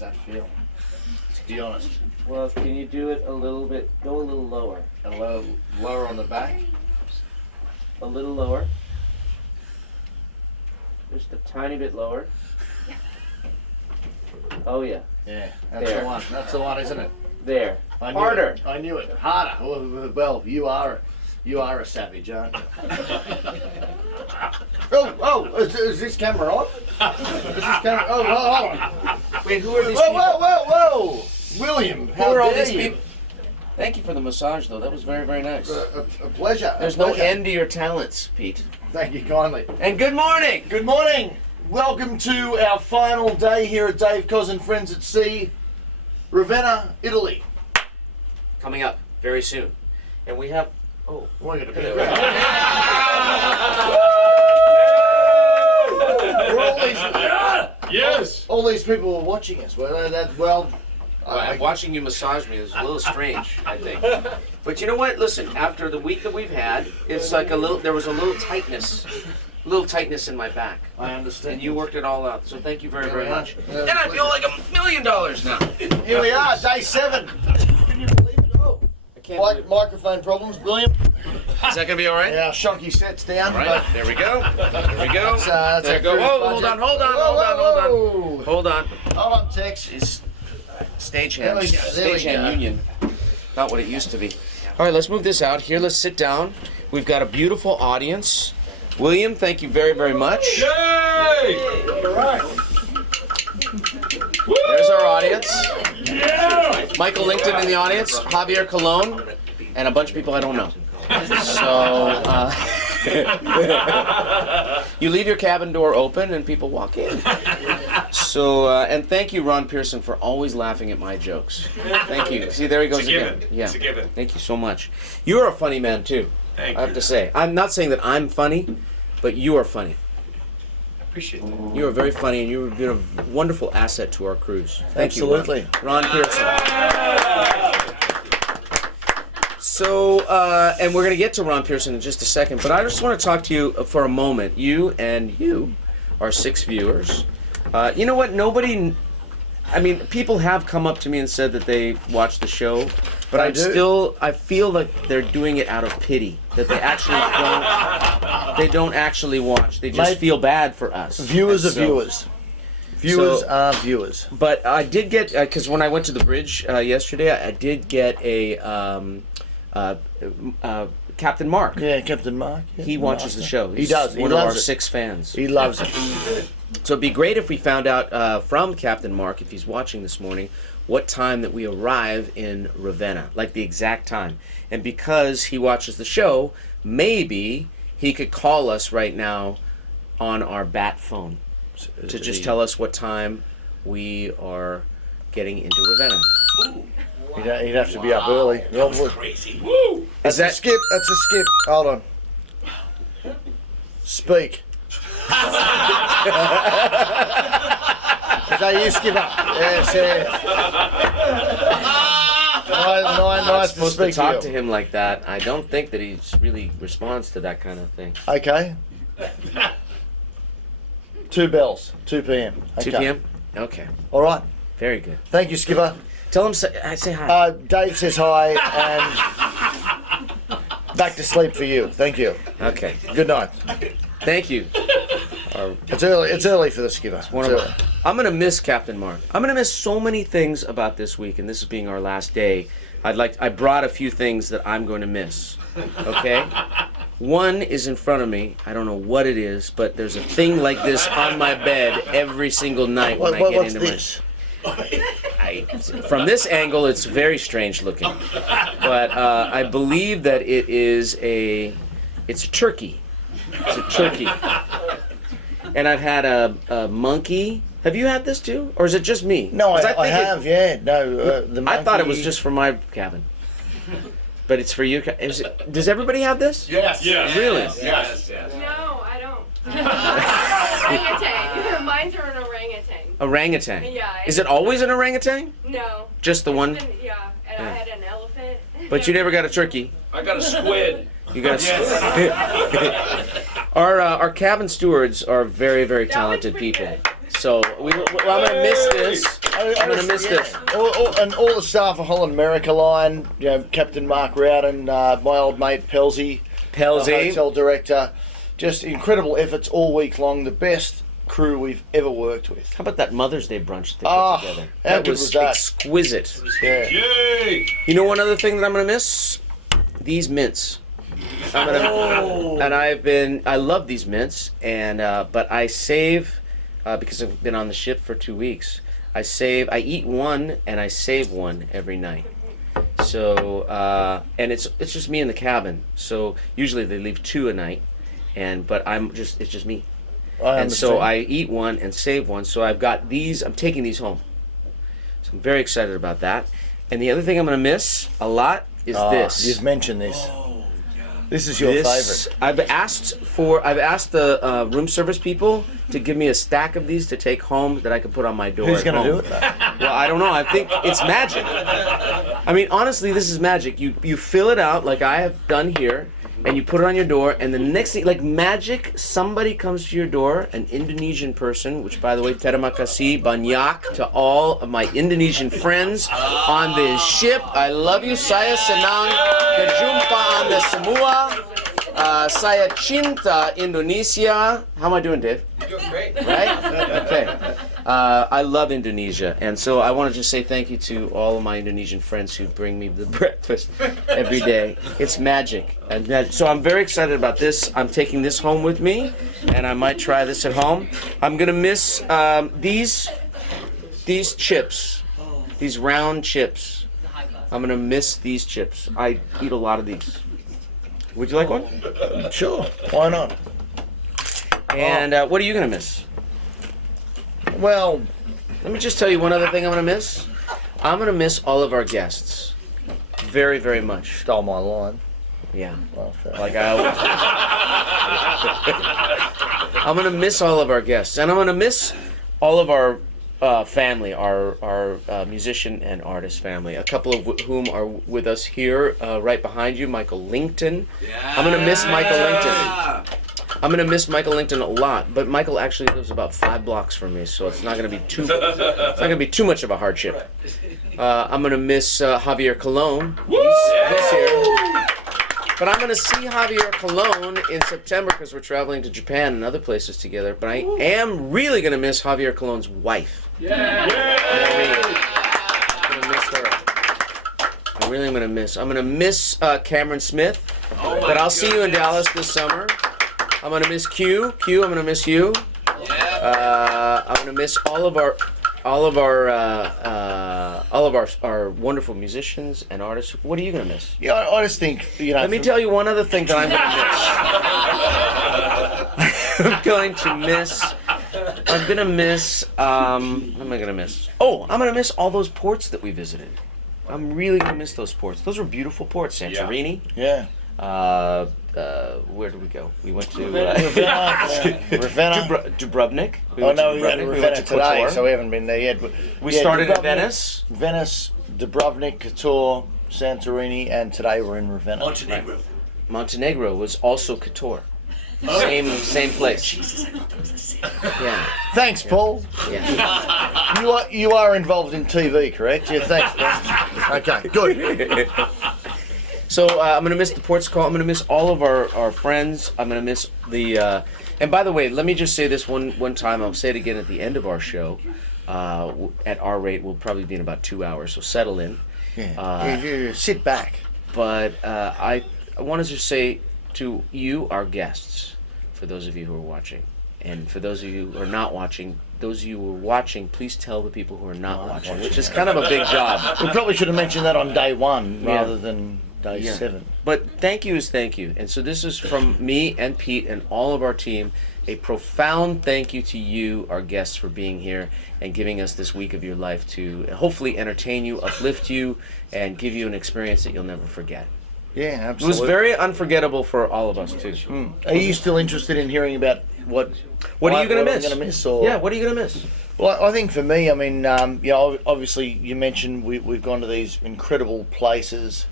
that feel? To be honest. Well, can you do it a little bit? Go a little lower. A little lower on the back. A little lower. Just a tiny bit lower. Oh yeah. Yeah, that's There. the one. That's the one, isn't it? There. I knew Harder. It. I knew it. Harder. Well, you are a savage, aren't you? Is this camera on? Is this camera? Oh, hold on. Wait, who are these Whoa, people? whoa! William, Who how are all dare these you? people? Thank you for the massage, though. That was very, very nice. A pleasure. There's no end to your talents, Pete. Thank you kindly. And good morning. Good morning. Welcome to our final day here at Dave Cos and Friends at Sea, Ravenna, Italy. Coming up very soon, and we have. Oh, We're going to be Yes! all these people were watching us. watching you massage me is a little strange, I think. But you know what? Listen, after the week that we've had, it's like there was a little tightness in my back. I understand. And you worked it all out. So thank you very, very much. Yeah, And I feel like $1 million now. Here we are, day 7. Can you believe it? Oh, I can't believe it. microphone problems, brilliant. Is that gonna be all right? Our shonky set's down. All right, there we go. There we go. That's There a we go. good Whoa, budget. hold on. Hold on. Hold on, Tex. It's stagehand There we go, there we go. union. Not what it used to be. All right, let's move this out here. Let's sit down. We've got a beautiful audience. William, thank you very, very much. Yay! All right. There's our audience. Yeah! Michael Linkton in the audience, Javier Colon, and a bunch of people I don't know. So, you leave your cabin door open and people walk in. So, and thank you, Ron Pearson, for always laughing at my jokes. Thank you. See, there he goes It's a again. given. Yeah. It's a given. Thank you so much. You're a funny man, too. Thank I have you. to say. I'm not saying that I'm funny, but you are funny. Appreciate that. You are very funny, and you've been a wonderful asset to our cruise. Thank Absolutely. you, Ron Pearson. So, and we're going to get to Ron Pearson in just a second, but I just want to talk to you for a moment. You, our 6 viewers. You know what? People have come up to me and said that they watch the show, but I feel like they're doing it out of pity, that they don't actually watch. They just feel bad for us. Viewers And are so- viewers. Viewers are viewers. But I did get, because when I went to the bridge yesterday, I did get a Captain Mark. Yeah, Captain Mark. Yeah, He watches the show. He does. He's one of our 6 fans. He loves it. So it'd be great if we found out from Captain Mark, if he's watching this morning, what time that we arrive in Ravenna, like the exact time. And because he watches the show, maybe he could call us right now on our bat phone to just tell us what time we are getting into Ravenna. He'd have to be up early. Crazy. Woo! That's a skip. That's a skip. Hold on. Speak. Is that you, Skipper? Yes, yes. I'm Nice to supposed to speak talk to to you. him like that. I don't think that he really responds to that kind of thing. Okay. 2 bells. 2 p.m. Okay. 2 p.m.? Okay. All right. Very good. Thank you, Skipper. Tell him, say hi. Dave says hi and back to sleep for you. Thank you. Okay. Good night. Thank you. It's early. It's early for the Skipper. I'm going to miss Captain Mark. I'm going to miss so many things about this week, and this is being our last day. I brought a few things that I'm going to miss. Okay? One is in front of me. I don't know what it is, but there's a thing like this on my bed every single night when I get What's into this? From this angle, it's very strange looking, but I believe that it's a turkey. It's a turkey, and I've had a monkey. Have you had this too, or is it just me? No, 'Cause I have. The monkey. I thought it was just for my cabin, but it's for you. Does everybody have this? Yes. Yes. Really? Yes. No, I don't. Orangutan. Mine's are an orangutan. Orangutan. Yeah. Is it always an orangutan? No. Just the one? Yeah, and I had an elephant. But you never got a turkey. I got a squid. You got our cabin stewards are very, very That one's talented pretty people. good. So I'm gonna miss this. I'm gonna miss this. And all the staff of Holland America Line, Captain Mark Rowden, my old mate Pelzy, the hotel director, just incredible efforts all week long. The best crew we've ever worked with. How about that Mother's Day brunch that they put together? How That good was was that? exquisite. Yeah. Yay! You know one other thing that I'm gonna miss? These mints. And I love these mints, and but I save because I've been on the ship for 2 weeks. I eat one and I save one every night. So and it's just me in the cabin. So usually they leave 2 a night, but it's just me. And so I eat one and save one. So I've got these. I'm taking these home. So I'm very excited about that. And the other thing I'm going to miss a lot is this. You've mentioned this. This is your favorite. I've asked the room service people to give me a stack of these to take home that I can put on my door. Who's going to do it, though? Well, I don't know. I think it's magic. I mean, honestly, this is magic. You fill it out like I have done here, and you put it on your door, and the next thing, like magic, somebody comes to your door, an Indonesian person, which, by the way, terima kasih banyak to all of my Indonesian friends on this ship. I love you. Saya senang berjumpa Anda semua. Saya cinta Indonesia. How am I doing, Dave? You're doing great. Right? Okay. I love Indonesia, and so I want to just say thank you to all of my Indonesian friends who bring me the breakfast every day. It's magic. So I'm very excited about this. I'm taking this home with me, and I might try this at home. I'm gonna miss these chips, these round chips. I'm gonna miss these chips. I eat a lot of these. Would you like one? Sure. Why not? And what are you gonna miss? Well, let me just tell you one other thing I'm gonna miss. I'm gonna miss all of our guests, very, very much. stole my line. Yeah, Well, fair. like I always. I'm gonna miss all of our guests, and I'm gonna miss all of our family, our musician and artist family. A couple of whom are with us here, right behind you, Michael Linkton. I'm gonna miss Michael Linkton. I'm gonna miss Michael Linkton a lot, but Michael actually lives about 5 blocks from me, so it's not gonna be too much of a hardship. I'm gonna miss Javier Colon. He's here. But I'm gonna see Javier Colon in September because we're traveling to Japan and other places together. But I am really gonna miss Javier Colon's wife. I'm gonna miss her. I really am gonna miss. I'm gonna miss Cameron Smith. But I'll see you in Dallas this summer. I'm gonna miss Q. I'm gonna miss you. I'm gonna miss all of our wonderful musicians and artists. What are you gonna miss? Yeah, I just think, Let me tell you one other thing that I'm gonna miss. I'm gonna miss. What am I gonna miss? Oh, I'm gonna miss all those ports that we visited. I'm really gonna miss those ports. Those were beautiful ports. Santorini. Yeah. Where did we go? We went to Ravenna. Dubrovnik. We went to Ravenna today, Kotor. so we haven't been there yet. But We started Dubrovnik, in Venice. Venice, Dubrovnik, Kotor, Santorini, and today we're in Ravenna. Montenegro was also Kotor. Same place. Jesus, I thought that was the same. Yeah. Thanks, Paul. Yeah. You are involved in TV, correct? Yeah, thanks, Paul. Okay, good. So I'm gonna miss the ports call. I'm gonna miss all of our friends. I'm gonna miss the. And by the way, let me just say this one time. I'll say it again at the end of our show. At our rate, we'll probably be in about 2 hours. So settle in. Yeah. Sit back. But I wanted to say to you, our guests, for those of you who are watching, and for those of you who are not watching, those of you who are watching, please tell the people who are not watching, which is kind of a big job. We probably should have mentioned that on day 1 rather than day 7. But thank you is thank you. And so this is from me and Pete and all of our team, a profound thank you to you, our guests, for being here and giving us this week of your life to hopefully entertain you, uplift you, and give you an experience that you'll never forget. Yeah, It absolutely. was very unforgettable for all of us too. Are you still interested in hearing about what What are you going to I'm miss? gonna miss, or? Yeah, what are you going to miss? Well, I think for me, I mean, obviously you mentioned we've gone to these incredible places,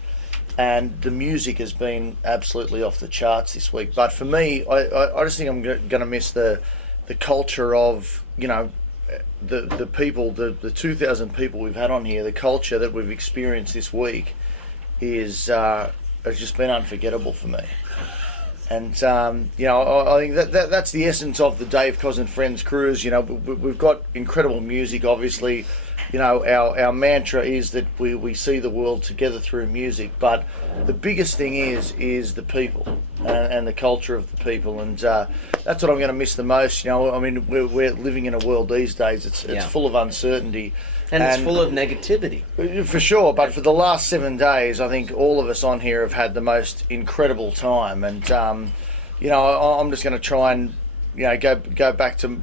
and the music has been absolutely off the charts this week. But for me, I just think I'm going to miss the culture of, the people, the 2,000 people we've had on here, the culture that we've experienced this week is has just been unforgettable for me. And I think that's the essence of the Dave Cos and Friends cruise. We've got incredible music, obviously. Our mantra is that we see the world together through music, but the biggest thing is the people and the culture of the people, and that's what I'm going to miss the most. We're living in a world these days. It's full of uncertainty. And it's full of negativity. For sure, but for the last 7 days, I think all of us on here have had the most incredible time, and I'm just going to try and go back to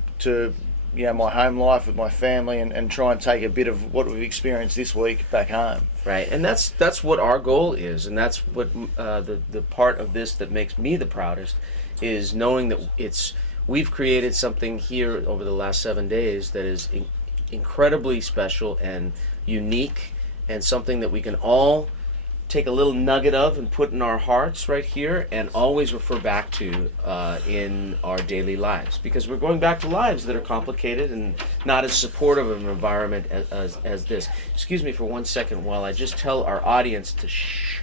my home life with my family and try and take a bit of what we've experienced this week back home. Right, and that's what our goal is, and that's what the part of this that makes me the proudest is knowing that we've created something here over the last 7 days that is incredibly special and unique, and something that we can all take a little nugget of and put in our hearts right here and always refer back to in our daily lives, because we're going back to lives that are complicated and not as supportive of an environment as this. Excuse me for 1 second while I just tell our audience to shh.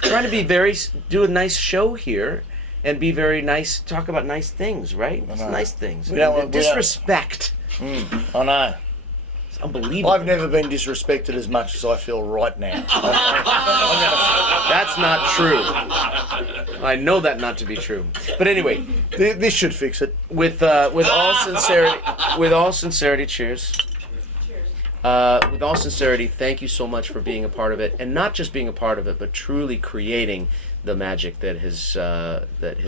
Trying to do a nice show here and be very nice, talk about nice things, right? It's nice things. Disrespect. I know. It's unbelievable. I've never been disrespected as much as I feel right now. That's not true. I know that not to be true. But anyway, this should fix it. With all sincerity, cheers. With all sincerity, thank you so much for being a part of it, and not just being a part of it, but truly creating the magic that has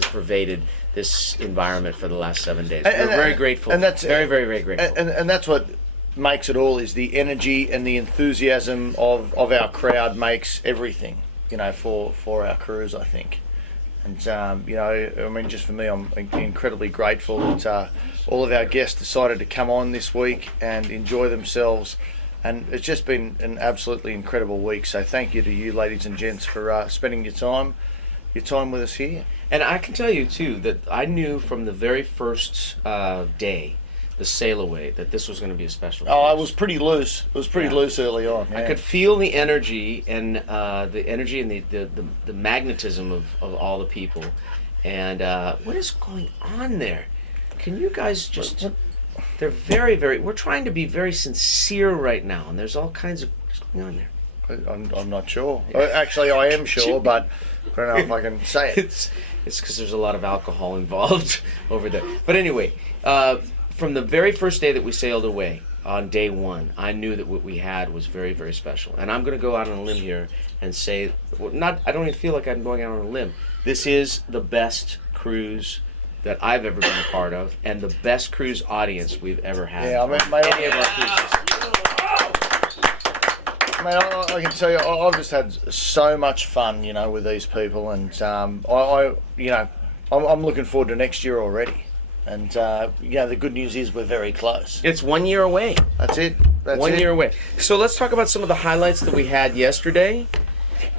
pervaded this environment for the last 7 days. We're very grateful, and that's very, very, very grateful. And that's what makes it all, is the energy and the enthusiasm of our crowd makes everything, for our cruise, I think. And just for me, I'm incredibly grateful that all of our guests decided to come on this week and enjoy themselves, and it's just been an absolutely incredible week. So thank you to you, ladies and gents, for spending your time with us here. And I can tell you too that I knew from the very first day, the sail away, that this was going to be a special cruise. I was pretty loose. It was pretty loose early on. Yeah. I could feel the energy and the magnetism of all the people. And what is going on there? Can you guys just? They're very, very. We're trying to be very sincere right now, and there's all kinds of what's going on there. I'm not sure. Actually, I am sure, but I don't know if I can say it. It's because there's a lot of alcohol involved over there. But anyway. From the very first day that we sailed away, on day one, I knew that what we had was very, very special. And I'm going to go out on a limb here and say, I don't even feel like I'm going out on a limb. This is the best cruise that I've ever been a part of, and the best cruise audience we've ever had. Yeah, any of our cruises. I can tell you, I've just had so much fun, with these people, and I'm looking forward to next year already. And, the good news is we're very close. It's 1 year away. That's it. 1 year away. So let's talk about some of the highlights that we had yesterday.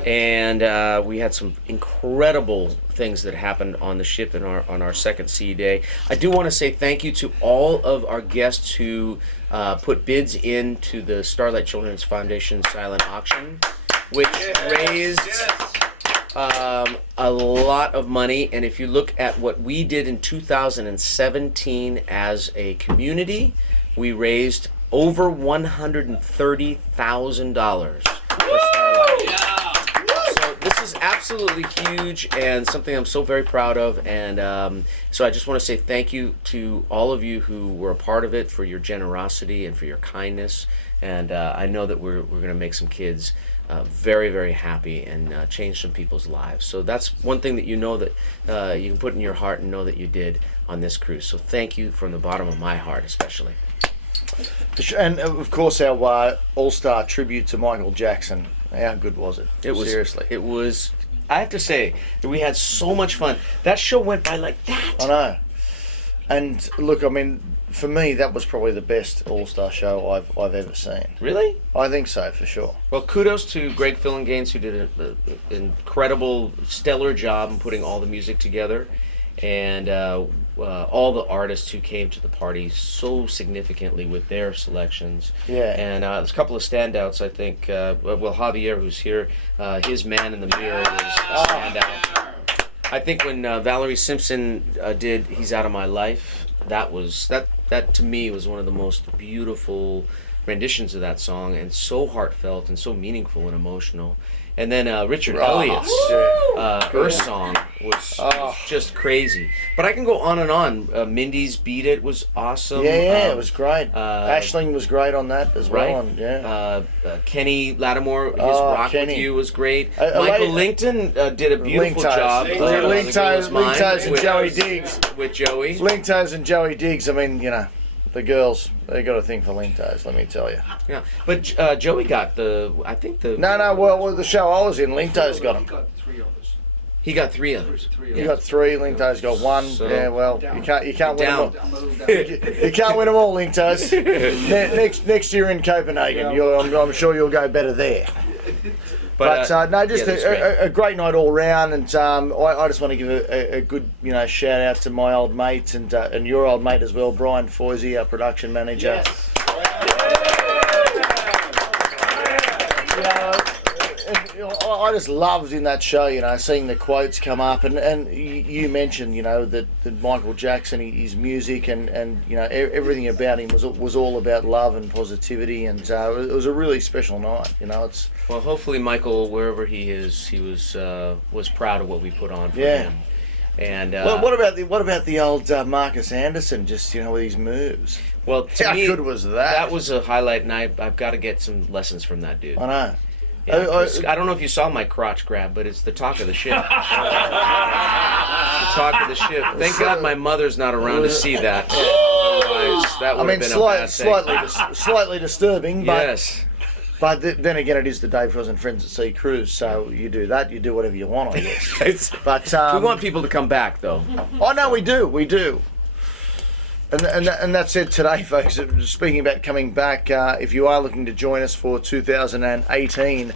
And we had some incredible things that happened on the ship on our second sea day. I do want to say thank you to all of our guests who put bids into the Starlight Children's Foundation silent auction, which raised... a lot of money. And if you look at what we did in 2017 as a community, we raised over $130,000 for Starlight. So this is absolutely huge and something I'm so very proud of. And so I just want to say thank you to all of you who were a part of it, for your generosity and for your kindness. And I know that we're going to make some kids very, very happy and change some people's lives. So that's one thing that that you can put in your heart and know that you did on this cruise. So thank you from the bottom of my heart, especially. And of course, our all-star tribute to Michael Jackson. How good was it? Seriously. It was. I have to say that we had so much fun. That show went by like that. I know. And look, for me, that was probably the best all-star show I've ever seen. Really? I think so, for sure. Well, kudos to Greg Fillinganes, who did an incredible, stellar job in putting all the music together. And all the artists who came to the party so significantly with their selections. Yeah. And there's a couple of standouts, I think. Well, Javier, who's here, his Man in the Mirror was a standout. I think when Valerie Simpson did He's Out of My Life, that to me was one of the most beautiful renditions of that song, and so heartfelt and so meaningful and emotional. And then Richard Elliott's Earth Song was just crazy. But I can go on and on. Mindy's Beat It was awesome. Yeah, it was great. Aisling was great on that as well. Right. Kenny Lattimore, his Rock Kenny. With You was great. Michael Langton did a beautiful job. Linktoes and Joey Diggs. With Joey. Linktoes and Joey Diggs, I mean, the girls, they got a thing for Linktoes, let me tell you. Yeah, but Joey got the. Well, the show I was in, Linktoes got them. He got three others. You got three, Linktoes got one. So, yeah, well, you can't win them all. Down. You can't win them all, Linktoes. Next year in Copenhagen, I'm sure you'll go better there. But a great night all round, and I just want to give a good shout out to my old mates and your old mate as well, Brian Foisey, our production manager. Yes. I just loved in that show, seeing the quotes come up, and you mentioned, that Michael Jackson, his music, and everything about him was all about love and positivity, and it was a really special night. Well, hopefully Michael, wherever he is, he was proud of what we put on for him. And what about the old Marcus Anderson? Just with his moves. Well, how good was that? That was a highlight, and I've got to get some lessons from that dude. I know. Yeah, I don't know if you saw my crotch grab, but it's the talk of the ship. It's the talk of the ship. Thank God my mother's not around to see that. Otherwise, that would have been a bad thing. Slightly disturbing, but yes. But then again, it is the Dave Frost and Friends at Sea cruise, so you do that, you do whatever you want, I guess. But we want people to come back, though. Oh no, we do. And that said, today, folks, speaking about coming back, if you are looking to join us for 2018,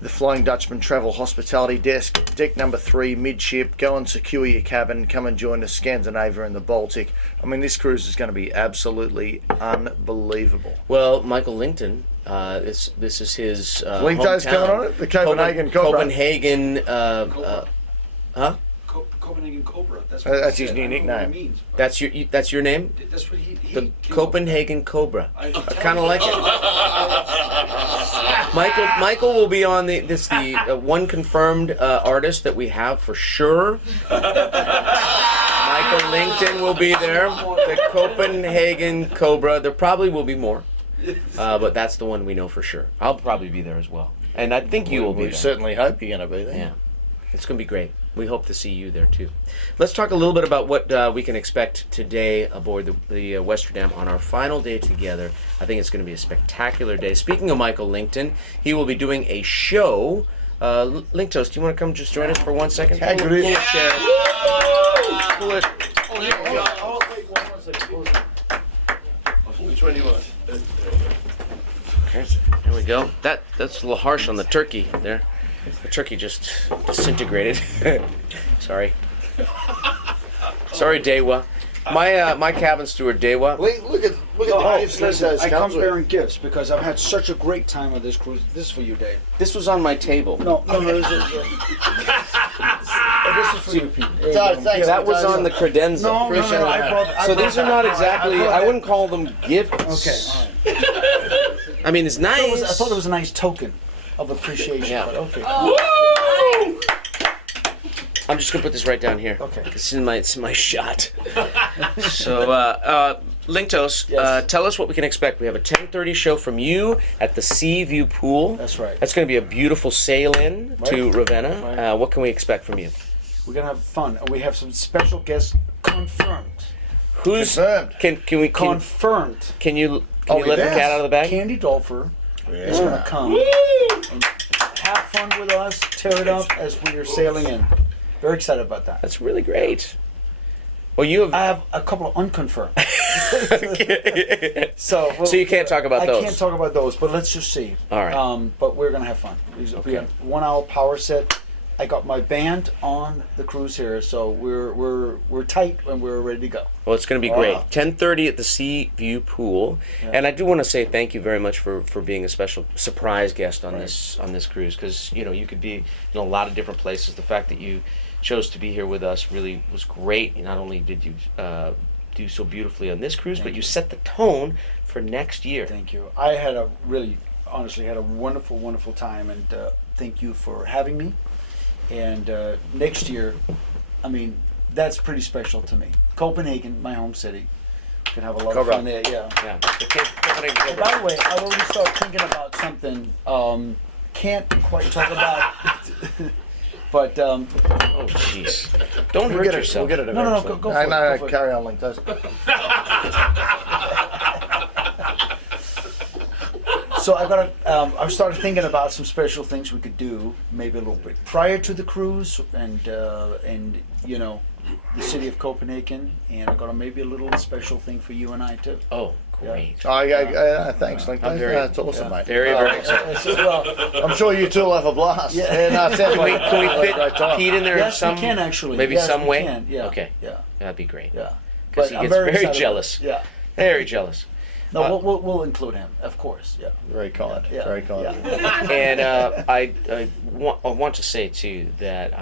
the Flying Dutchman Travel Hospitality Desk, deck number 3, midship, go and secure your cabin, come and join us, Scandinavia and the Baltic. I mean, this cruise is going to be absolutely unbelievable. Well, Michael Langton, this is his Linktoes coming on it? The Copenhagen Cobra. Copenhagen, Copenhagen Cobra. That's his new nickname. Means. That's your name? That's what he The Copenhagen Cobra. I kind of like it. Michael will be on the one confirmed artist that we have for sure. Michael Langton will be there. The Copenhagen Cobra. There probably will be more, but that's the one we know for sure. I'll probably be there as well, and I think you will be there. We certainly hope you're going to be there. Yeah, it's going to be great. We hope to see you there too. Let's talk a little bit about what we can expect today aboard the Westerdam on our final day together. I think it's going to be a spectacular day. Speaking of Michael Langton, he will be doing a show. Linktoes, do you want to come just join us for 1 second? Hey, good evening. Pull it. Which one do you want? There we go. That's a little harsh on the turkey there. The turkey just disintegrated. Sorry. Sorry, Dewa. My cabin steward, Dewa. Look at Dave's list that I come comes with. bearing gifts because I've had such a great time on this cruise. This is for you, Dave. This was on my table. No, this is for you, Pete. There you Sorry, go. thanks. That was on the credenza. No, I brought. So these are not exactly. I wouldn't call them gifts. Okay, all right. I mean, it's nice. I thought it was a nice token of appreciation. Yeah. But okay. I'm just gonna put this right down here. Okay. This is my shot. So, Linktoes, Yes. tell us what we can expect. We have a 10:30 show from you at the Sea View Pool. That's right. That's going to be a beautiful sail-in to Ravenna. Right. What can we expect from you? We're gonna have fun. We have some special guests confirmed. Who's Confirmed. Can we Confirmed. can you let the yes. cat out of the bag? Candy Dolfer is Yeah. gonna come and have fun with us. Tear it up as we are sailing in. Very excited about that. That's really great. Well, you I have. have a couple of unconfirmed. So you can't talk about those. I can't talk about those, but let's just see. All right. But we're gonna have fun. It'll be a 1 hour power set, I got my band on the cruise here, so we're tight and we're ready to go. Well, it's going to be great. 10:30 at the Sea View Pool, and I do want to say thank you very much for being a special surprise guest on this cruise, because you could be in a lot of different places. The fact that you chose to be here with us really was great. Not only did you do so beautifully on this cruise, but you set the tone for next year. Thank you. I had honestly had a wonderful, wonderful time, and thank you for having me. And next year, I mean, that's pretty special to me. Copenhagen, my home city, can have a lot of fun there. Yeah. By the way, I already started thinking about something. Can't quite talk about, but. Oh jeez! Don't hurt yourself. We'll get it. No, go for it. No, carry on, Link. So I started thinking about some special things we could do, maybe a little bit prior to the cruise, and the city of Copenhagen, and I got maybe a little special thing for you and I too. Oh, great! Thanks, Link. That's awesome, mate. Very, very excited. I'm sure you two will have a blast. Can we fit Pete in there? Yes, some we can actually. Maybe yes, some we way. Can. Yeah. Okay. Yeah. That'd be great. Yeah. Because he gets very jealous. Yeah. Very jealous. No, we'll include him, of course. Yeah. Very kind. Yeah. Very kind. Yeah. And I want to say too that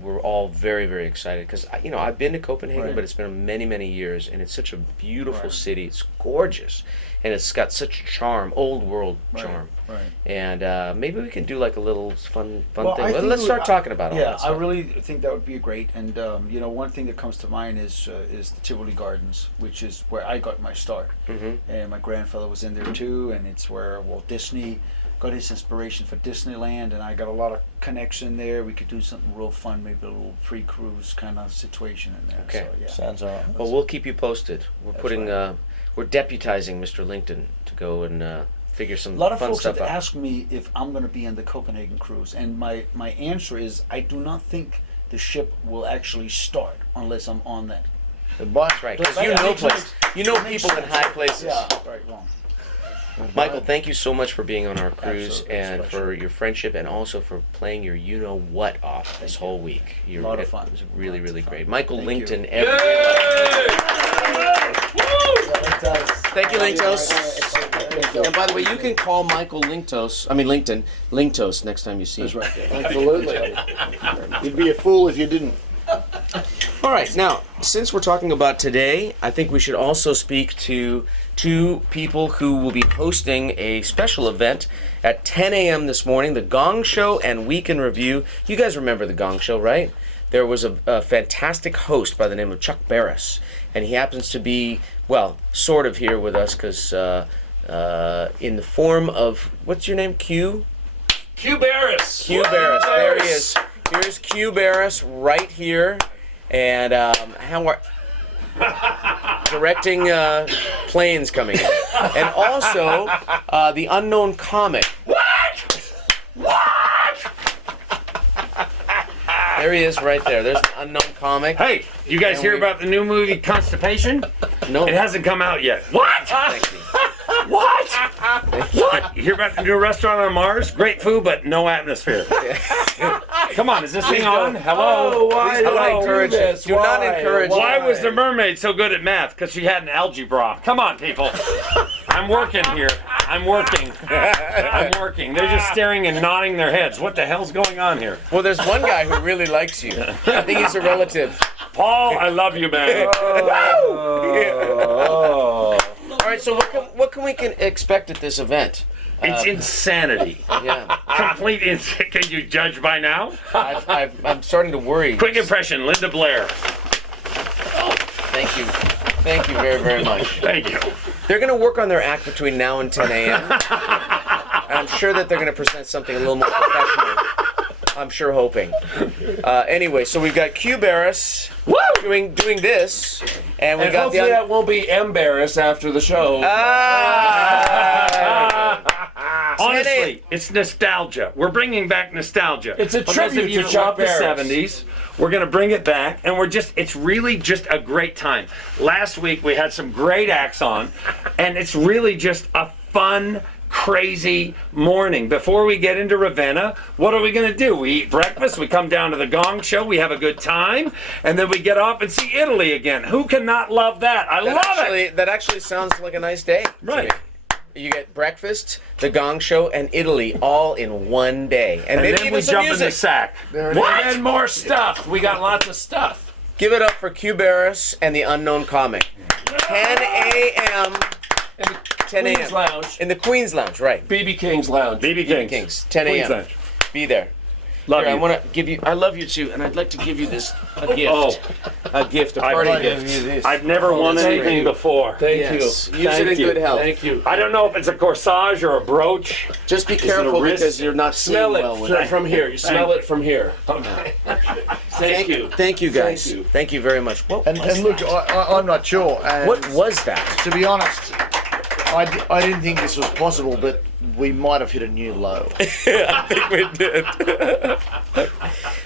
we're all very, very excited, because I've been to Copenhagen, but it's been many, many years, and it's such a beautiful city. It's gorgeous, and it's got such charm, old world charm. Right. And maybe we can do like a little fun Well, thing. Let's start talking about all that Yeah, stuff. I really think that would be great. And one thing that comes to mind is the Tivoli Gardens, which is where I got my start. Mm-hmm. And my grandfather was in there too, and it's where Walt Disney got his inspiration for Disneyland, and I got a lot of connection there. We could do something real fun, maybe a little pre-cruise kind of situation in there. Okay. So, yeah. Sounds all right. Well, we'll keep you posted. We're That's putting right. we're deputizing Mr. Lincoln to go and figure some A lot of fun folks stuff have out. asked me if I'm going to be on the Copenhagen cruise, and my answer is I do not think the ship will actually start unless I'm on that. That's right, because That you know makes places. sense. You know It makes people in sense. high places. Yeah, right, wrong. Michael, thank you so much for being on our cruise, Absolutely, and special. for your friendship, and also for playing your you-know-what off this whole week. A lot of fun. It was really, Lots really of fun. great. Michael Thank Lincoln, you. Thank you, Linktos. And by the way, you can call Michael Linktos next time you see him. That's right. Absolutely. You'd be a fool if you didn't. All right, now, since we're talking about today, I think we should also speak to two people who will be hosting a special event at 10 a.m. this morning, the Gong Show and Week in Review. You guys remember the Gong Show, right? There was a fantastic host by the name of Chuck Barris, and he happens to be, well, sort of here with us, because in the form of, what's your name, Q? Q Barris. Q Barris, there he is. Here's Q Barris right here, and how are directing planes coming in, and also the unknown comic. There he is, right there. There's the unknown comic. Hey, you guys And hear we- about the new movie Constipation? No, It hasn't come out yet. What? thank you. What? What? You hear about the new restaurant on Mars? Great food, but no atmosphere. Come on, is this thing on? Hello? Please do not encourage it. Do not encourage Why it. was the mermaid so good at math? Because she had an algebra. Come on, people. I'm working here. I'm working. I'm working. They're just staring and nodding their heads. What the hell's going on here? Well, there's one guy who really likes you. I think he's a relative. Paul, I love you, man. All right, so what can we expect at this event? It's insanity. Yeah, Complete insanity. Can you judge by now? I'm starting to worry. Quick impression, Linda Blair. Thank you very, very much. Thank you. They're going to work on their act between now and 10 a.m. And I'm sure that they're going to present something a little more professional. I'm sure hoping. Anyway, so we've got Q Barris doing this, and we And got hopefully that won't be embarrassed after the show. Honestly, it's nostalgia. We're bringing back nostalgia. It's a For those of tribute you to that love Chuck the Barris. 70s. We're going to bring it back, and it's really just a great time. Last week we had some great acts on, and it's really just a fun crazy morning. Before we get into Ravenna, what are we going to do? We eat breakfast, we come down to the Gong Show, we have a good time, and then we get off and see Italy again. Who cannot love that? I love it! That actually sounds like a nice day. Right. You get breakfast, the Gong Show, and Italy all in one day. And maybe then even we some jump in the music. sack. What? And more stuff. We got lots of stuff. Give it up for Q Barris and the Unknown Comic. 10 a.m. 10 Queen's a.m. Lounge. In the Queen's Lounge, right. BB King's Lounge. BB King's. Kings, 10 Queen's a.m. Lounge. Be there. Love Here, you. I want to give you. I love you too, and I'd like to give you this a gift. Oh. A gift, a I party like gift. I've never won thank anything you. before. Thank Yes. you. Use it Thank in you. good health. Thank you. I don't know if it's a corsage or a brooch. Just be it a careful wrist? because you're not Smell seeing it well with from here. You smell it from here. Okay. Thank you. Thank you, guys. Thank you. Thank you very much. What And was look, that? I'm not sure. And What was that? to be honest, I didn't think this was possible, but we might have hit a new low. I think we did.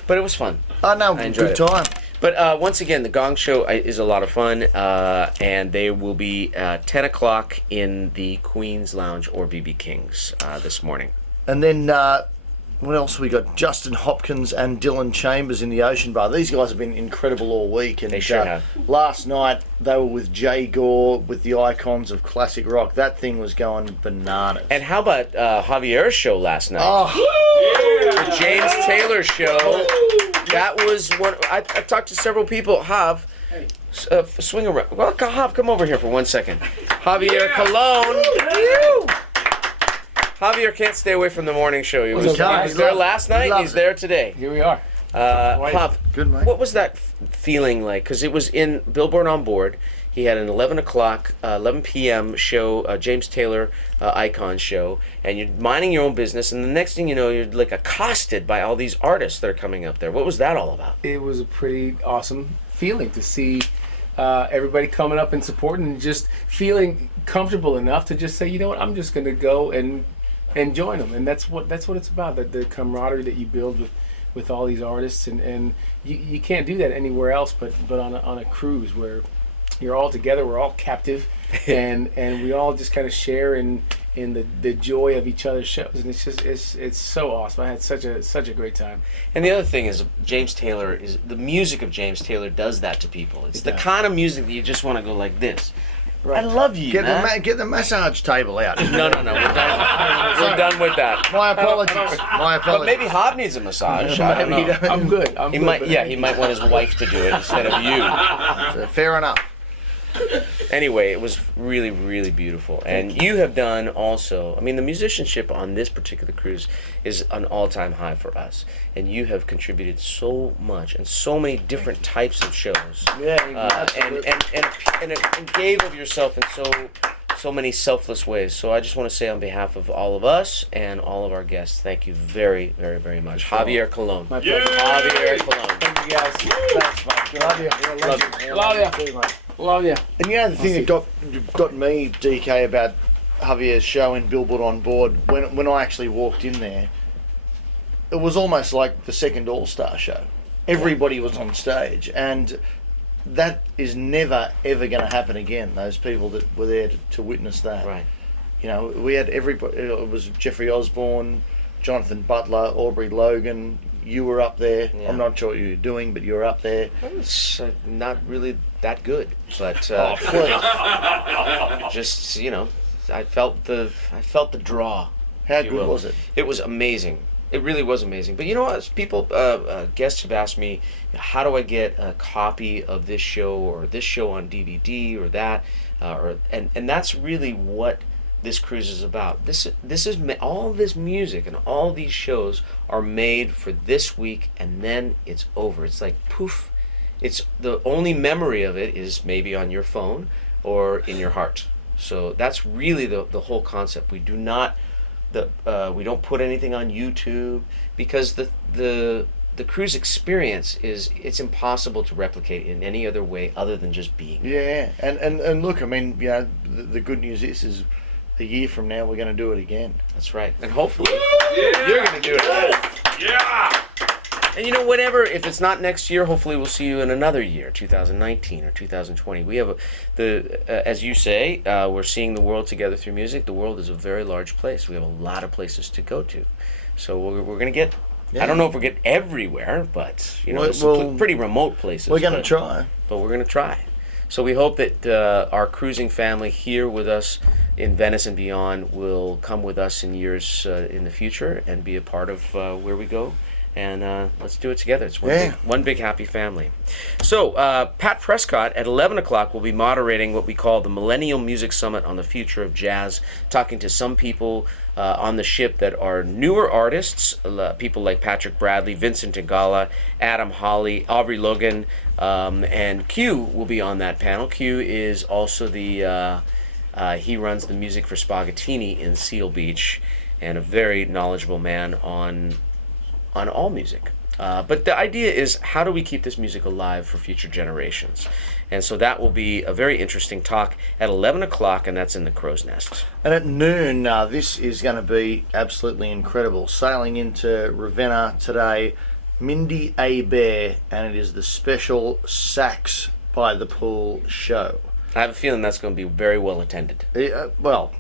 But it was fun. Oh no, enjoyed good it. time. But once again, the Gong Show is a lot of fun, and they will be 10 o'clock in the Queen's Lounge or BB King's this morning. And then what else we got? Justin Hopkins and Dylan Chambers in the Ocean Bar. These guys have been incredible all week. And They sure have. Last night they were with Jay Gore with the icons of classic rock. That thing was going bananas. And how about Javier's show last night? Oh, The James Taylor show. That was one. I talked to several people. Jav, swing around. Well, Jav, come over here for 1 second. Javier Colon. Javier can't stay away from the morning show. He was there last night. And he's there today. Here we are. Jav, good mate. what was that feeling like? Because it was in Billboard on Board. He had an 11 p.m. show, James Taylor Icon show, and you're minding your own business, and the next thing you know, you're like accosted by all these artists that are coming up there. What was that all about? It was a pretty awesome feeling to see everybody coming up and supporting and just feeling comfortable enough to just say, you know what, I'm just going to go and join them. And that's what it's about, the camaraderie that you build with all these artists. And you can't do that anywhere else but on a cruise where you're all together, we're all captive, and we all just kind of share in the joy of each other's shows, and it's so awesome. I had such a great time. And the other thing is, the music of James Taylor does that to people. It's the kind of music that you just want to go like this. I love you, man. Get the massage table out. No, we're done. We're done with that. My apologies. My apologies. But maybe Hob needs a massage. I don't know. I'm good. He might want his wife to do it instead of you. Fair enough. Anyway, it was really, really beautiful. And you have done also, I mean, the musicianship on this particular cruise is an all-time high for us. And you have contributed so much and so many different types of shows. Yeah, And gave of yourself in so many selfless ways. So I just want to say on behalf of all of us and all of our guests, thank you very, very, very much. Sure. Javier Colon. My pleasure. Javier Colon. Thank you guys. Thanks, mate. Love you. Love you. And you know the thing that got me, DK, about Javier's show in Billboard on Board, when I actually walked in there, it was almost like the second All-Star show. Everybody was on stage, and that is never, ever going to happen again, those people that were there to witness that. Right. You know, we had everybody. It was Jeffrey Osborne, Jonathan Butler, Aubrey Logan. You were up there. Yeah. I'm not sure what you were doing, but you were up there. It's not really that good, but Oh, please. just I felt the draw. How if you good will. was it? It was amazing. It really was amazing. But you know what? People, guests have asked me, how do I get a copy of this show or this show on DVD or that, and that's really what this cruise is about. This is all this music and all these shows are made for this week, and then it's over. It's like poof. It's the only memory of it is maybe on your phone or in your heart. So that's really the whole concept. We do not we don't put anything on YouTube because the cruise experience it's impossible to replicate in any other way other than just being. Yeah, and look, I mean, you know, the good news is a year from now we're going to do it again. That's right, and hopefully you're going to do it again. Yeah. And you know, whatever, if it's not next year, hopefully we'll see you in another year, 2019 or 2020. We have as you say, we're seeing the world together through music. The world is a very large place. We have a lot of places to go to. So we're going to get, I don't know if we'll get everywhere, but, you know, there's some pretty remote places. We're going to try. But we're going to try. So we hope that our cruising family here with us in Venice and beyond will come with us in years in the future and be a part of where we go. And let's do it together. It's one big happy family. So Pat Prescott at 11 o'clock will be moderating what we call the Millennial Music Summit on the future of jazz, talking to some people on the ship that are newer artists, people like Patrick Bradley, Vincent Ingala, Adam Hawley, Aubrey Logan, and Q will be on that panel. Q is also he runs the music for Spaghettini in Seal Beach, and a very knowledgeable man on all music. But the idea is, how do we keep this music alive for future generations? And so that will be a very interesting talk at 11 o'clock, and that's in the Crow's Nest. And at noon, this is going to be absolutely incredible. Sailing into Ravenna today, Mindy A. Bear, and it is the special Sax by the Pool show. I have a feeling that's going to be very well attended. Well,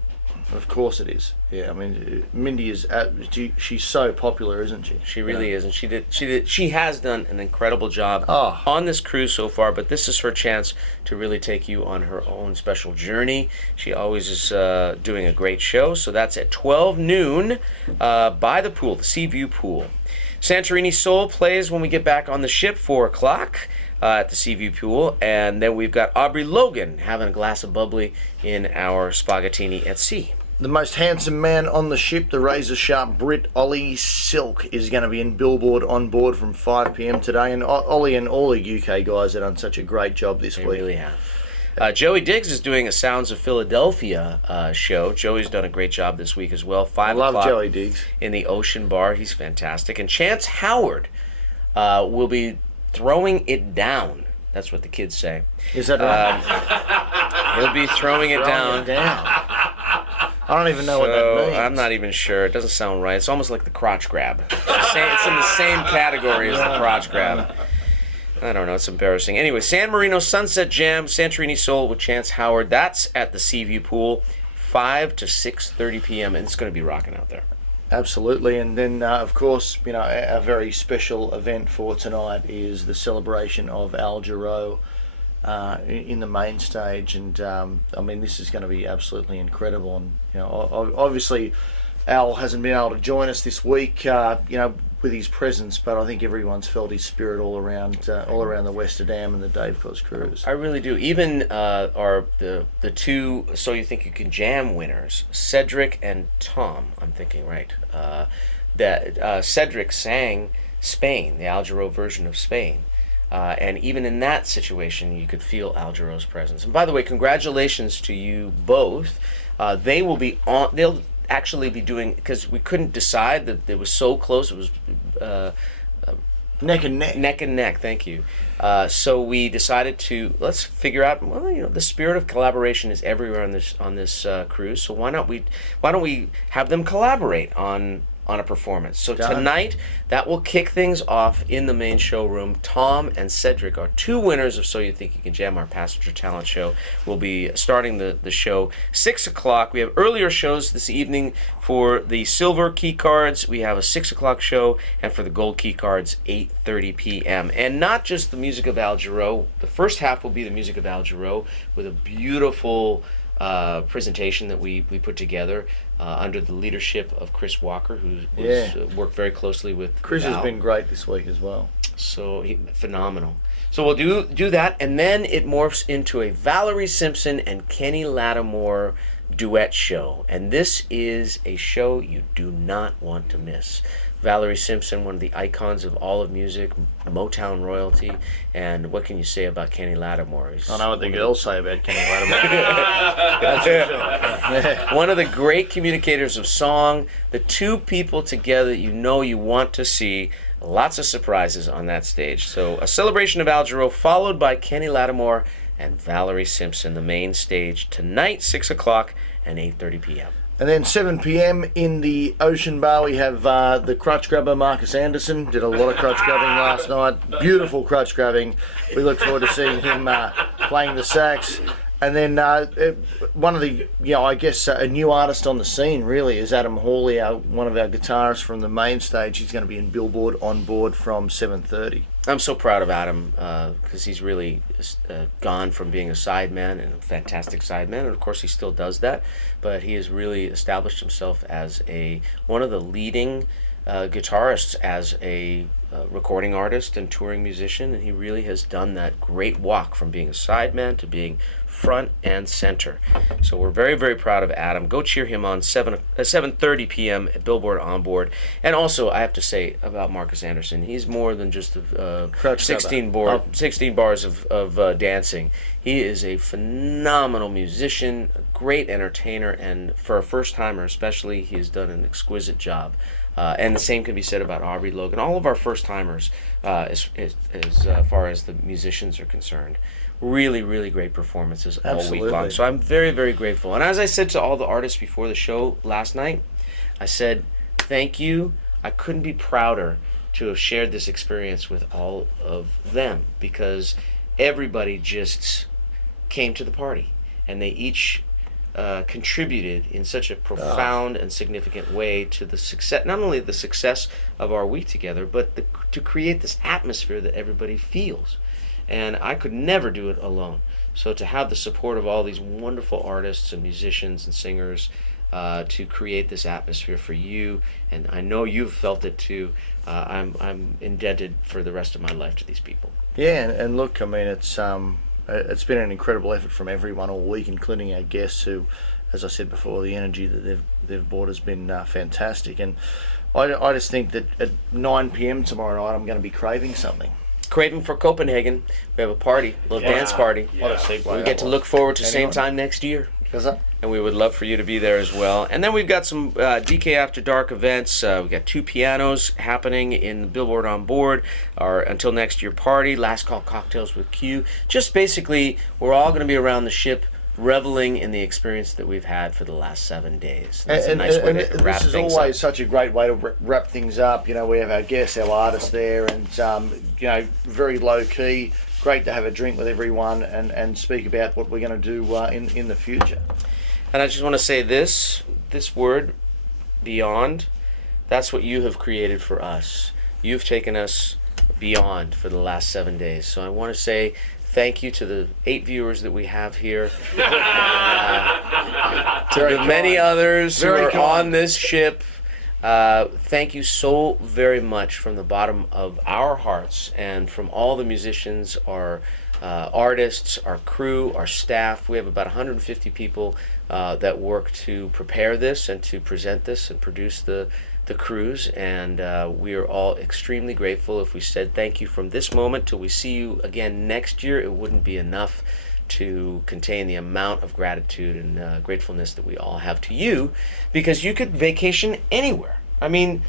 of course it is. Yeah, I mean, Mindy is she's so popular, isn't she? She really is, and she has done an incredible job on this cruise so far. But this is her chance to really take you on her own special journey. She always is doing a great show. So that's at 12 noon by the pool, the Seaview Pool. Santorini Soul plays when we get back on the ship, 4 o'clock. At the Seaview Pool, and then we've got Aubrey Logan having a glass of bubbly in our Spaghettini at sea. The most handsome man on the ship, the razor-sharp Brit Ollie Silk, is going to be in Billboard on board from 5 p.m. today, and Ollie and all the UK guys have done such a great job this week. They really have. Joey Diggs is doing a Sounds of Philadelphia show. Joey's done a great job this week as well. 5 o'clock. Love Joey Diggs. In the Ocean Bar. He's fantastic. And Chance Howard will be throwing it down. That's what the kids say. Is that right? He'll be throwing it down. I don't even know what that means. I'm not even sure. It doesn't sound right. It's almost like the crotch grab. It's in the same category as the crotch grab. I don't know. It's embarrassing. Anyway, San Marino Sunset Jam, Santorini Soul with Chance Howard. That's at the Seaview Pool, 5 to 6:30 p.m. And it's going to be rocking out there. Absolutely, and then of course, you know, a very special event for tonight is the celebration of Al Jarreau in the main stage, and I mean, this is going to be absolutely incredible. And you know, obviously, Al hasn't been able to join us this week, you know, with his presence, but I think everyone's felt his spirit all around the Wester Dam and the Dave Cos cruise. I really do. Even the two So You Think You Can Jam winners, Cedric and Tom, I'm thinking, right? That Cedric sang Spain, the Al Jarreau version of Spain. And even in that situation, you could feel Al Jarreau's presence. And by the way, congratulations to you both. They will be on. They'll actually be doing, because we couldn't decide, that it was so close. It was neck and neck. Neck and neck. Thank you. So we decided to let's figure out. Well, you know, the spirit of collaboration is everywhere on this cruise. So why don't we have them collaborate on a performance? So tonight, that will kick things off in the main showroom. Tom and Cedric are two winners of So You Think You Can Jam, our passenger talent show. We'll be starting the show 6 o'clock. We have earlier shows this evening for the silver key cards. We have a 6 o'clock show, and for the gold key cards, 8:30 p.m. And not just the music of Al Jarreau. The first half will be the music of Al Jarreau with a beautiful presentation that we put together under the leadership of Chris Walker, who worked very closely with Chris Al. has been great this week as well. So phenomenal. So we'll do that, and then it morphs into a Valerie Simpson and Kenny Lattimore duet show, and this is a show you do not want to miss. Valerie Simpson, one of the icons of all of music, Motown royalty, and what can you say about Kenny Lattimore? I know what the girls say about Kenny Lattimore. That's for sure. One of the great communicators of song, the two people together you want to see. Lots of surprises on that stage. So a celebration of Al Jarreau, followed by Kenny Lattimore and Valerie Simpson, the main stage, tonight, 6 o'clock and 8:30 p.m. And then 7 p.m. in the Ocean Bar, we have the crutch grabber Marcus Anderson. Did a lot of crutch grabbing last night. Beautiful crutch grabbing. We look forward to seeing him playing the sax. And then one of the, I guess a new artist on the scene really is Adam Hawley, one of our guitarists from the main stage. He's going to be in Billboard on board from 7:30. I'm so proud of Adam because he's really gone from being a sideman and a fantastic sideman, and of course he still does that, but he has really established himself as one of the leading guitarists as a recording artist and touring musician, and he really has done that great walk from being a sideman to being front and center. So we're very, very proud of Adam. Go cheer him on 7:30 p.m. at Billboard On Board. And also, I have to say about Marcus Anderson, he's more than just 16 bars of dancing. He is a phenomenal musician, a great entertainer, and for a first-timer especially, he has done an exquisite job. And the same can be said about Aubrey Logan. All of our first-timers, as far as the musicians are concerned, really, really great performances all week long. So I'm very, very grateful. And as I said to all the artists before the show last night, I said, thank you. I couldn't be prouder to have shared this experience with all of them because everybody just came to the party and they each contributed in such a profound and significant way to the success, not only the success of our week together, but to create this atmosphere that everybody feels. And I could never do it alone. So to have the support of all these wonderful artists and musicians and singers to create this atmosphere for you, and I know you've felt it too, I'm indebted for the rest of my life to these people. Yeah, and look, I mean, it's been an incredible effort from everyone all week, including our guests who, as I said before, the energy that they've brought has been fantastic. And I just think that at 9 p.m. tomorrow night I'm going to be craving something. Craving for Copenhagen. We have a party, a little dance party. What a segue. We get to look forward to same time next year. And we would love for you to be there as well. And then we've got some DK After Dark events. We've got 2 pianos happening in Billboard On Board, our Until Next Year party, Last Call Cocktails with Q. Just basically, we're all going to be around the ship reveling in the experience that we've had for the last 7 days. That's a nice way to wrap this is things always up. such a great way to wrap things up. You know, we have our guests, our artists there, and very low key. Great to have a drink with everyone and speak about what we're going to do in the future. And I just want to say this word, beyond, that's what you have created for us. You've taken us beyond for the last 7 days. So I want to say thank you to the 8 viewers that we have here. To the many others who are on this ship. Thank you so very much from the bottom of our hearts and from all the musicians, our artists, our crew, our staff. We have about 150 people that work to prepare this and to present this and produce the cruise, and we are all extremely grateful. If we said thank you from this moment till we see you again next year, it wouldn't be enough to contain the amount of gratitude and gratefulness that we all have to you, because you could vacation anywhere. I mean,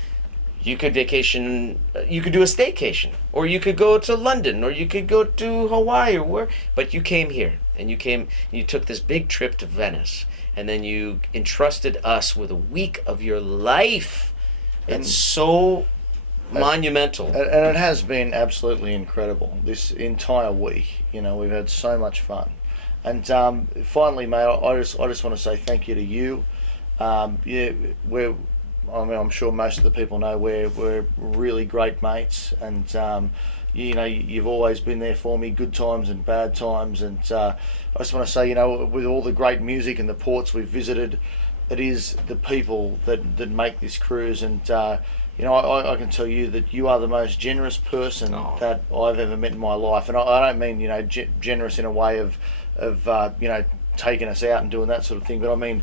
you could vacation, you could do a staycation, or you could go to London, or you could go to Hawaii, or where, but you came here, and you took this big trip to Venice, and then you entrusted us with a week of your life. It's so monumental. And it has been absolutely incredible this entire week. You know, we've had so much fun. And finally, mate, I just want to say thank you to you. I'm sure most of the people know we're really great mates, and you've always been there for me, good times and bad times. And I just want to say, with all the great music and the ports we've visited, it is the people that make this cruise. And I can tell you that you are the most generous person that I've ever met in my life. And I don't mean generous in a way of taking us out and doing that sort of thing, but I mean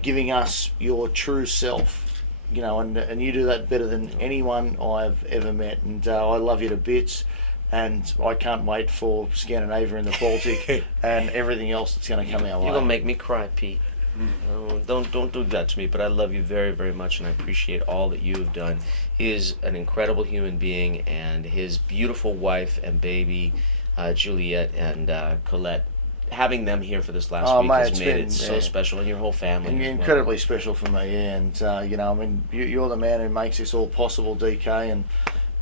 giving us your true self. And you do that better than anyone I've ever met, and I love you to bits, and I can't wait for Scandinavia and the Baltic and everything else that's going to come our way. You're going to make me cry, Pete. Don't do that to me, but I love you very, very much, and I appreciate all that you have done. He is an incredible human being, and his beautiful wife and baby, Juliet and Colette, having them here for this last Oh, week mate, has it's made been, it so yeah. special, and your whole family. And as well. incredibly special for me, yeah. And I mean, you're the man who makes this all possible, DK, and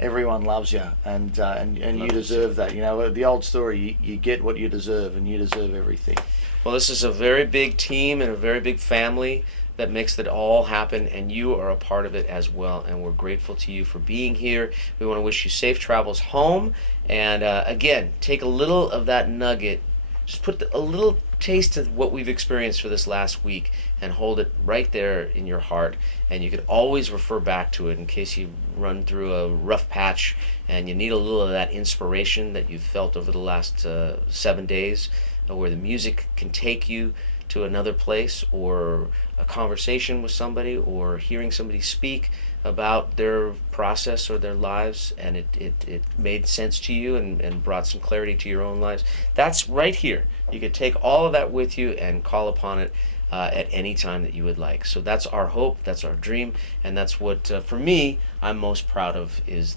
everyone loves you, and you deserve that. You know, the old story: you get what you deserve, and you deserve everything. Well, this is a very big team and a very big family that makes it all happen, and you are a part of it as well, and we're grateful to you for being here. We want to wish you safe travels home, and again, take a little of that nugget, just put a little taste of what we've experienced for this last week and hold it right there in your heart, and you can always refer back to it in case you run through a rough patch and you need a little of that inspiration that you've felt over the last 7 days, where the music can take you to another place, or a conversation with somebody, or hearing somebody speak about their process or their lives, and it made sense to you and brought some clarity to your own lives. That's right here. You could take all of that with you and call upon it at any time that you would like. So that's our hope, that's our dream, and that's what, for me, I'm most proud of, is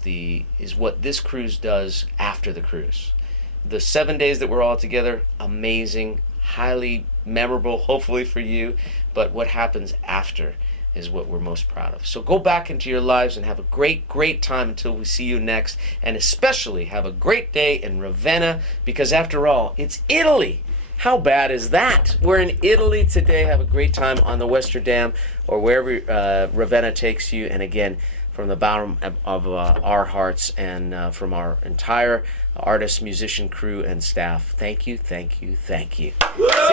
what this cruise does after the cruise. The 7 days that we're all together, amazing, highly memorable, hopefully for you, but what happens after is what we're most proud of. So go back into your lives and have a great, great time until we see you next, and especially have a great day in Ravenna, because after all, it's Italy. How bad is that? We're in Italy today. Have a great time on the Westerdam or wherever Ravenna takes you, and again, from the bottom of our hearts and from our entire artist, musician crew, and staff, thank you, thank you, thank you. See you soon.